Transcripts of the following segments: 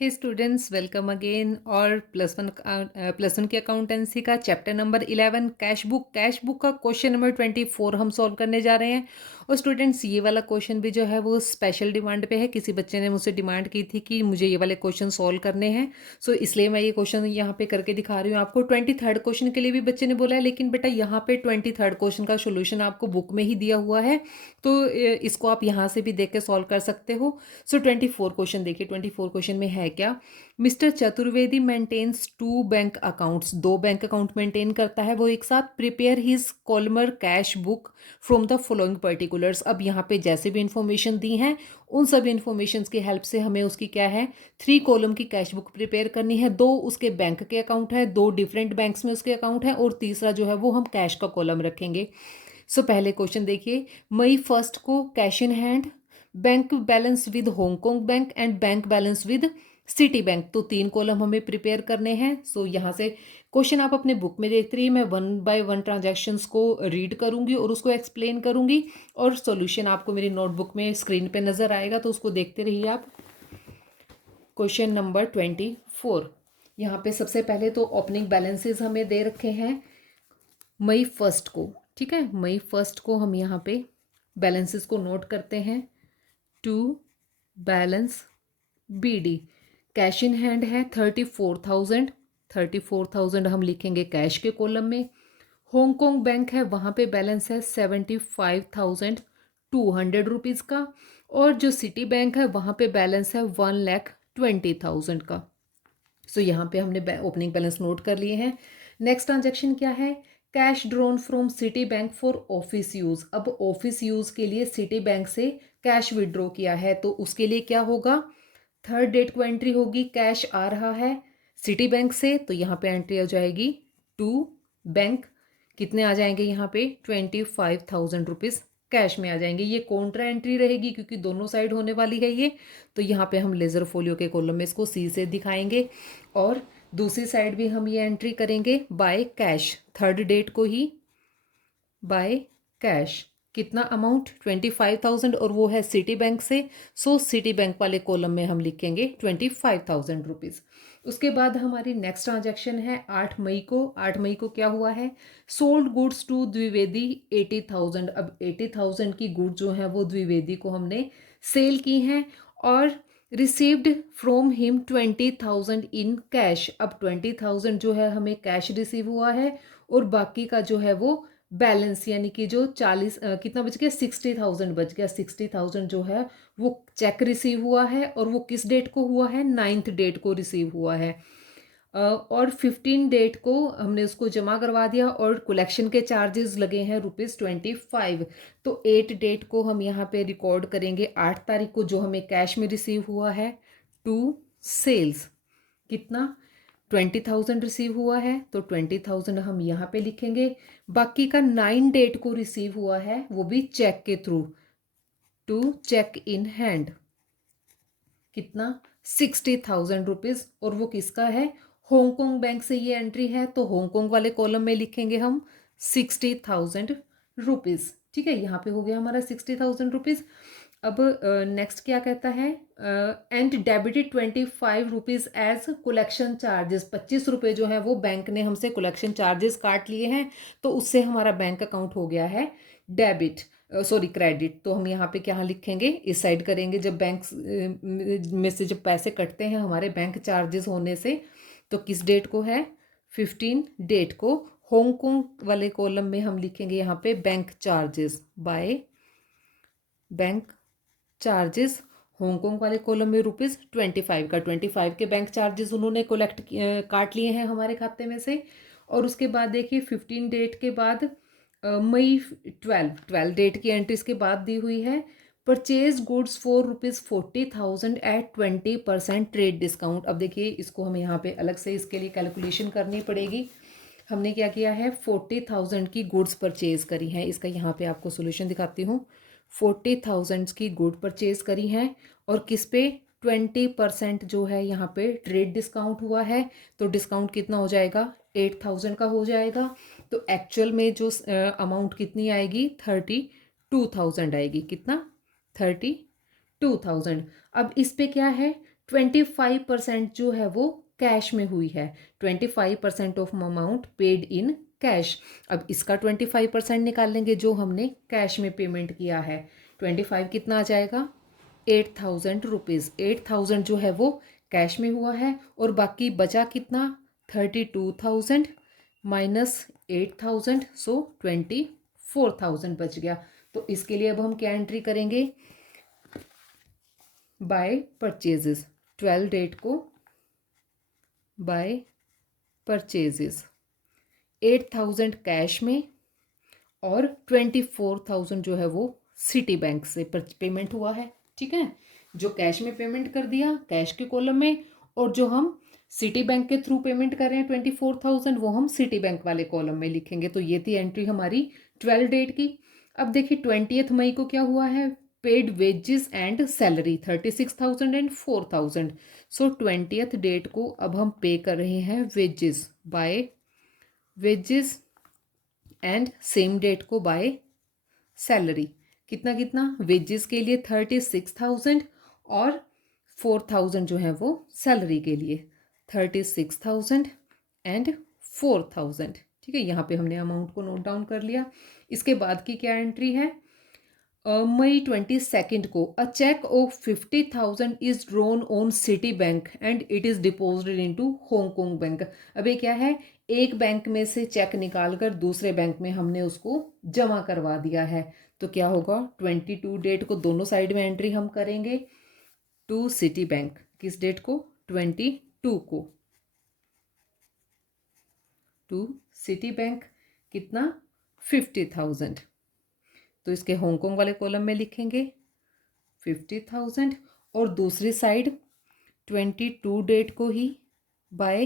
हे students, welcome again. और plus one की accountancy का चैप्टर नंबर 11 कैश बुक का क्वेश्चन नंबर 24 हम सॉल्व करने जा रहे हैं। और स्टूडेंट्स, ये वाला क्वेश्चन भी जो है वो स्पेशल डिमांड पे है। किसी बच्चे ने मुझसे डिमांड की थी कि मुझे ये वाले क्वेश्चन सॉल्व करने हैं, सो इसलिए मैं ये क्वेश्चन यहाँ पे करके दिखा रही हूँ आपको। 23rd क्वेश्चन के लिए भी बच्चे ने बोला है, लेकिन बेटा यहाँ पे 23rd क्वेश्चन का सोल्यूशन आपको बुक में ही दिया हुआ है, तो इसको आप यहाँ से भी देख के सॉल्व कर सकते हो। सो 24 क्वेश्चन देखिए। 24 क्वेश्चन में है क्या? Mister Chaturvedi maintains two bank accounts, दो बैंक अकाउंट मेंटेन करता है वो एक साथ। Prepare his columnar cash book from the following particulars. अब यहाँ पे जैसे भी इंफॉर्मेशन दी हैं उन सब इंफॉर्मेशन की हेल्प से हमें उसकी क्या है, 3 कॉलम की कैश बुक प्रिपेयर करनी है। 2 उसके बैंक के अकाउंट है, 2 डिफरेंट बैंक्स में उसके अकाउंट है, और तीसरा जो है वो हम कैश का कॉलम रखेंगे। सो पहले क्वेश्चन देखिए। मई 1 को cash in hand, bank balance with Hong Kong bank and bank balance with city bank, तो 3 कॉलम हमें प्रिपेयर करने हैं। सो यहाँ से क्वेश्चन आप अपने बुक में देखते रहिए, मैं 1 बाय 1 ट्रांजैक्शंस को रीड करूंगी और उसको एक्सप्लेन करूंगी, और सॉल्यूशन आपको मेरी नोटबुक में स्क्रीन पे नजर आएगा, तो उसको देखते रहिए आप। Question number 24। यहाँ पे सबसे पहले तो ओपनिंग बैलेंसेस हमें दे रखे हैं मई 1 को। ठीक है, मई 1 को हम यहाँ पे बैलेंसेस को नोट करते हैं। To balance BD, cash in hand है 34,000। 34,000 हम लिखेंगे कैश के कॉलम में। हांगकांग बैंक है, वहाँ पे बैलेंस है 75,200 रुपीज़ का। और जो सिटी बैंक है वहाँ पे बैलेंस है 1,20,000 का। सो यहाँ पे हमने ओपनिंग बैलेंस नोट कर लिए हैं। नेक्स्ट ट्रांजेक्शन क्या है? Cash drawn from city bank for office use. अब ऑफिस यूज़ के लिए सिटी बैंक से कैश विड्रॉ किया है, तो उसके लिए क्या होगा? 3rd डेट को एंट्री होगी, कैश आ रहा है सिटी बैंक से, तो यहाँ पे एंट्री हो जाएगी टू बैंक। कितने आ जाएंगे यहाँ पे? 25,000 रुपीज़ कैश में आ जाएंगे। ये कॉन्ट्रा एंट्री रहेगी क्योंकि दोनों साइड होने वाली है ये, तो यहाँ पे हम लेज़र फोलियो के कॉलम में इसको C से दिखाएंगे। और दूसरी साइड भी हम ये एंट्री करेंगे बाय कैश, 3rd डेट को ही बाय कैश। कितना अमाउंट? 25,000, और वो है सिटी बैंक से। सो सिटी बैंक वाले कॉलम में हम लिखेंगे 25,000 रुपीज़। उसके बाद हमारी नेक्स्ट ट्रांजैक्शन है 8 मई को। 8 मई को क्या हुआ है? Sold goods to Dwivedi 80,000। अब 80,000 की गुड जो है वो द्विवेदी को हमने सेल की हैं, और received from him 20,000 in cash. अब 20,000 जो है हमें कैश रिसीव हुआ है, और बाकी का जो है वो बैलेंस, यानी कि जो 40 कितना बच गया? 60,000 बच गया। 60,000 जो है वो चेक रिसीव हुआ है, और वो किस डेट को हुआ है? 9th डेट को रिसीव हुआ है। और 15 डेट को हमने उसको जमा करवा दिया, और कलेक्शन के चार्जेस लगे हैं ₹25। तो 8 डेट को हम यहाँ पे रिकॉर्ड करेंगे, 8 तारीख को जो हमें कैश में रिसीव हुआ है टू सेल्स। कितना? 20,000 रिसीव हुआ है, तो 20,000 हम यहाँ पे लिखेंगे। बाकी का 9 डेट को रिसीव हुआ है, वो भी चेक के through, to cheque in hand. कितना? 60,000 रुपीज़, और वो किसका है? हांगकांग बैंक से ये एंट्री है, तो हांगकांग वाले कॉलम में लिखेंगे हम 60,000 रुपीज़। ठीक है, यहाँ पे हो गया हमारा 60,000 रुपीज़। अब नेक्स्ट क्या कहता है? And debited 25 rupees as collection charges. 25 रुपये जो है वो बैंक ने हमसे कलेक्शन चार्जेस काट लिए हैं, तो उससे हमारा बैंक अकाउंट हो गया है डेबिट, सॉरी क्रेडिट। तो हम यहाँ पे क्या लिखेंगे? इस साइड करेंगे। जब बैंक में से जब पैसे कटते हैं हमारे बैंक चार्जेस होने से, तो किस डेट को है? 15 डेट को। हांगकांग वाले कॉलम में हम लिखेंगे यहाँ पे bank charges, bye bank charges. Hong Kong वाले कॉलम में ₹25 का 25 के बैंक चार्जेस उन्होंने कलेक्ट काट लिए हैं हमारे खाते में से। और उसके बाद देखिए 15 डेट के बाद मई 12 डेट की एंट्री इसके बाद दी हुई है। Purchase goods for ₹40,000 at 20% trade discount. अब देखिए इसको हमें यहाँ पे अलग से इसके लिए कैलकुलेशन करनी पड़ेगी। हमने क्या किया है? 40,000 की गुड्स परचेज करी हैं। इसका यहाँ पे आपको सोल्यूशन दिखाती हूँ। 40,000 की गुड परचेज करी हैं, और किस पे? 20% जो है यहाँ पे ट्रेड डिस्काउंट हुआ है, तो डिस्काउंट कितना हो जाएगा? 8,000 का हो जाएगा। तो एक्चुअल में जो अमाउंट कितनी आएगी? 32,000 आएगी। कितना? 32,000। अब इस पे क्या है? 25% जो है वो कैश में हुई है, 25% of amount paid in cash. अब इसका 25% निकाल लेंगे जो हमने कैश में पेमेंट किया है। 25 कितना आ जाएगा, 8,000 रुपीज़। 8,000 जो है वो कैश में हुआ है और बाकी बचा कितना, 32,000 माइनस 8,000, सो 24,000 बच गया। तो इसके लिए अब हम क्या एंट्री करेंगे, बाय परचेजेस, 12 डेट को बाय परचेजेस, 8,000 कैश में और 24,000 जो है वो सिटी बैंक से पेमेंट हुआ है। ठीक है, जो कैश में पेमेंट कर दिया कैश के कॉलम में, और जो हम सिटी बैंक के थ्रू पेमेंट कर रहे हैं 24,000 वो हम सिटी बैंक वाले कॉलम में लिखेंगे। तो ये थी एंट्री हमारी 12 डेट की। अब देखिए 20 मई को क्या हुआ है, paid wages and salary 36,000 and 4,000। So 20 date को अब हम पे कर रहे हैं wages, by wages, and same date को बाय सैलरी। कितना कितना, वेजेस के लिए 36,000 और 4,000 जो है वो सैलरी के लिए, 36,000 एंड 4,000। ठीक है, यहाँ पे हमने अमाउंट को नोट डाउन कर लिया। इसके बाद की क्या एंट्री है, मई 22 को a cheque of 50,000 is drawn on City Bank and it is deposited into Hong Kong Bank. अब ये क्या है, एक बैंक में से चेक निकाल कर दूसरे बैंक में हमने उसको जमा करवा दिया है। तो क्या होगा, 22 डेट को दोनों साइड में एंट्री हम करेंगे टू सिटी बैंक। किस डेट को, 22 को टू सिटी बैंक, कितना, 50,000। तो इसके हांगकांग वाले कॉलम में लिखेंगे 50,000 और दूसरी साइड 22 डेट को ही बाय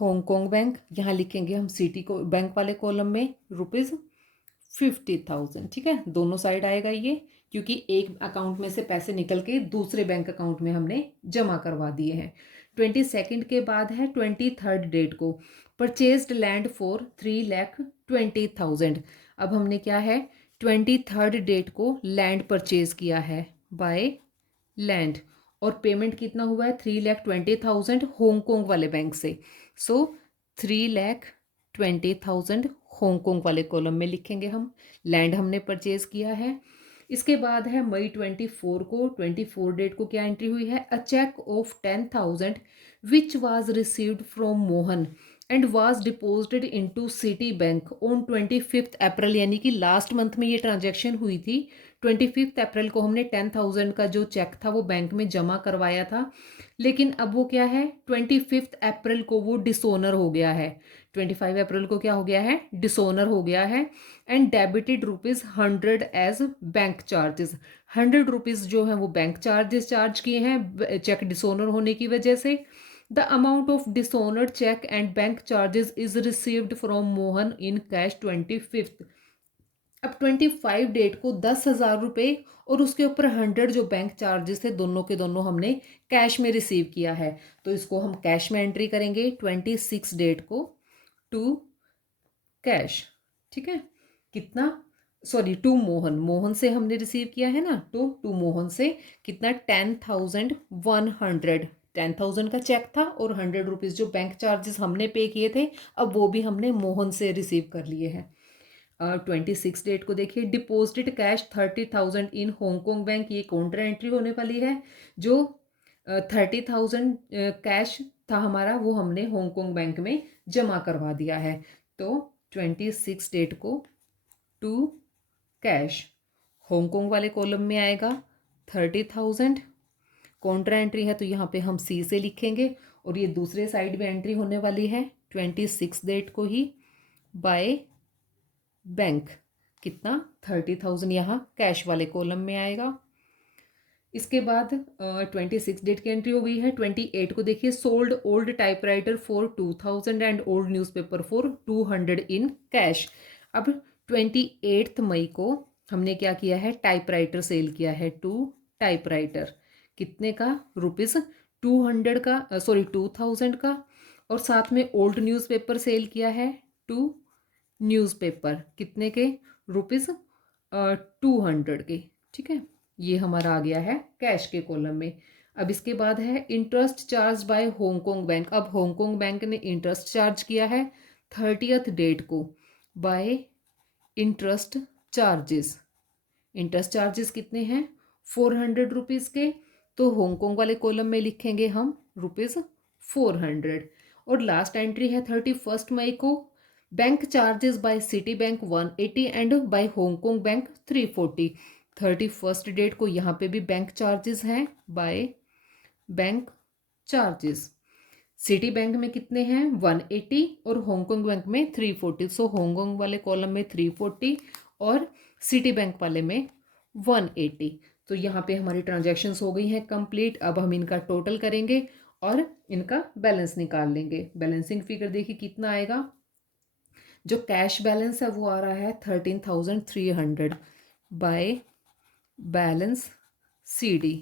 हांगकांग बैंक, यहाँ लिखेंगे हम सिटी को बैंक वाले कॉलम में ₹50,000। ठीक है, दोनों साइड आएगा ये, क्योंकि एक अकाउंट में से पैसे निकल के दूसरे बैंक अकाउंट में हमने जमा करवा दिए हैं। 22 के बाद है 23 डेट को, परचेज्ड लैंड फॉर 3,20,000। अब हमने क्या है, 23 डेट को लैंड परचेज किया है बाय लैंड, और पेमेंट कितना हुआ है, 3,20,000 हांगकांग वाले बैंक से। सो 3,20,000 हांगकांग वाले कॉलम में लिखेंगे हम, लैंड हमने परचेज किया है। इसके बाद है मई 24 को, 24 डेट को क्या एंट्री हुई है, a cheque of 10,000 which was received from Mohan and was deposited into City Bank on 25 April, यानी कि लास्ट मंथ में ये ट्रांजैक्शन हुई थी। 25 अप्रैल को हमने 10,000 का जो चेक था वो बैंक में जमा करवाया था, लेकिन अब वो क्या है, 25 अप्रैल को वो डिसोनर हो गया है। 25 अप्रैल को क्या हो गया है, डिसोनर हो गया है। And debited ₹100 as bank charges, 100 rupees जो है वो बैंक चार्जेस चार्ज किए हैं चेक डिसोनर होने की वजह से। The amount of dishonoured cheque and bank charges is received from Mohan in cash 25। अब 25 डेट को 10,000 रुपये और उसके ऊपर 100 जो बैंक चार्जेस थे, दोनों के दोनों हमने कैश में रिसीव किया है। तो इसको हम कैश में एंट्री करेंगे 26 डेट को टू कैश। ठीक है, कितना, सॉरी टू मोहन, मोहन से हमने रिसीव किया है ना, तो टू मोहन से कितना, 10,100। 10,000 का चेक था और 100 रुपीज़ जो बैंक चार्जेस हमने पे किए थे, अब वो भी हमने मोहन से रिसीव कर लिए हैं। 26 डेट को देखिए, डिपॉजिटेड कैश 30,000 इन हांगकांग बैंक, ये काउंटर एंट्री होने वाली है। जो 30,000 कैश था हमारा वो हमने हांगकांग बैंक में जमा करवा दिया है। तो 26 डेट को टू कैश, हांगकांग वाले कॉलम में आएगा 30,000, काउंटर एंट्री है तो यहाँ पे हम सी से लिखेंगे, और ये दूसरे साइड में एंट्री होने वाली है 26 डेट को ही बाय बैंक, कितना, 30,000 यहाँ कैश वाले कॉलम में आएगा। इसके बाद 26 डेट की एंट्री हो गई है। 28 को देखिए, sold old typewriter for 2,000 and old newspaper for 200 in cash. अब 28 मई को हमने क्या किया है, टाइपराइटर सेल किया है, 2 टाइपराइटर, कितने का, ₹200 का, सॉरी 2,000 का, और साथ में ओल्ड न्यूज़पेपर सेल किया है 2 न्यूज़पेपर, कितने के, ₹200 के। ठीक है, ये हमारा आ गया है कैश के कॉलम में। अब इसके बाद है interest charge by Hong Kong Bank. अब हांगकांग बैंक ने इंटरेस्ट चार्ज किया है 30th डेट को bye interest charges. Interest charges कितने हैं 400 रुपीज़ के, तो हांगकांग वाले कॉलम में लिखेंगे हम ₹400। और लास्ट एंट्री है 31 मई को, bank charges by Citi bank 180 and by Hong Kong bank 340। 31 date को यहाँ पे भी बैंक चार्जेस हैं by bank charges. Citi bank में कितने हैं 180 और हांगकांग बैंक में 340। सो हांगकांग वाले कॉलम में 340 और सिटी बैंक वाले में 180। तो यहाँ पे हमारी ट्रांजैक्शंस हो गई हैं कंप्लीट। अब हम इनका टोटल करेंगे और इनका बैलेंस निकाल लेंगे। बैलेंसिंग फिगर देखिए कितना आएगा। जो कैश बैलेंस है वो आ रहा है 13,300 बाय बैलेंस CD।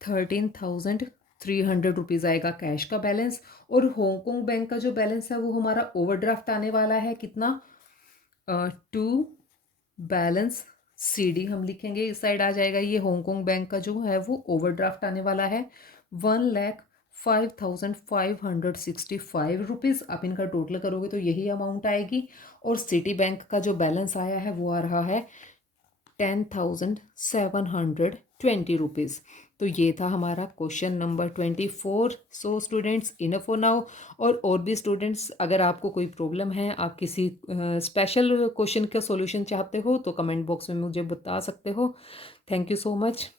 13,300 रुपीज़ आएगा कैश का बैलेंस। और हांगकांग बैंक का जो बैलेंस है वो हमारा ओवरड्राफ्ट आने वाला है कितना, टू बैलेंस CD हम लिखेंगे, इस साइड आ जाएगा। ये हांगकांग बैंक का जो है वो ओवरड्राफ्ट आने वाला है 1,05,565 रुपीज़। आप इनका टोटल करोगे तो यही अमाउंट आएगी। और सिटी बैंक का जो बैलेंस आया है वो आ रहा है 10,720 रुपीज़। तो ये था हमारा question number 24। So students enough for now. और भी स्टूडेंट्स अगर आपको कोई प्रॉब्लम है, आप किसी स्पेशल क्वेश्चन का सॉल्यूशन चाहते हो तो कमेंट बॉक्स में मुझे बता सकते हो। Thank you so much.